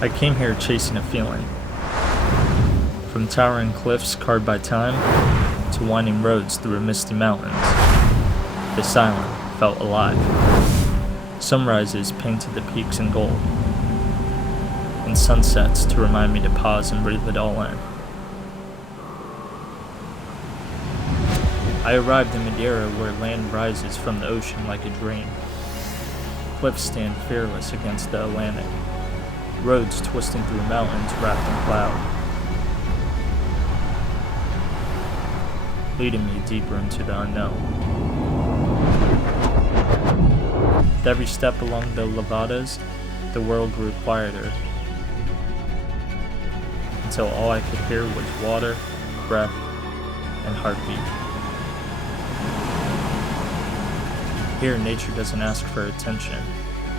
I came here chasing a feeling. From towering cliffs carved by time to winding roads through misty mountains, this island felt alive. Sunrises painted the peaks in gold, and sunsets to remind me to pause and breathe it all in. I arrived in Madeira where land rises from the ocean like a dream. Cliffs stand fearless against the Atlantic, roads twisting through mountains wrapped in cloud, leading me deeper into the unknown. With every step along the levadas, the world grew quieter, until all I could hear was water, breath, and heartbeat. Here, nature doesn't ask for attention,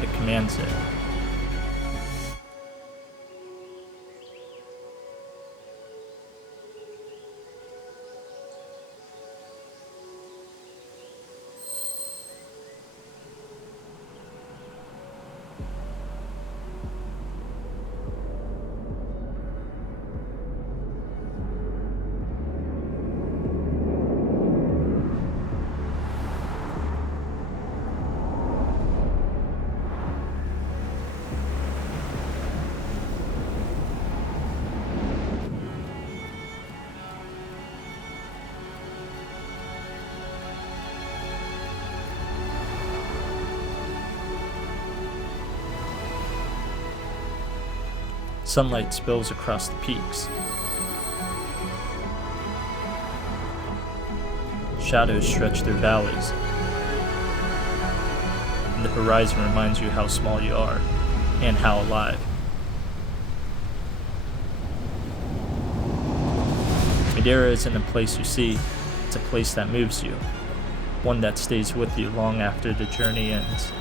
it commands it. Sunlight spills across the peaks. Shadows stretch through valleys, and the horizon reminds you how small you are and how alive. Madeira isn't a place you see, it's a place that moves you, one that stays with you long after the journey ends.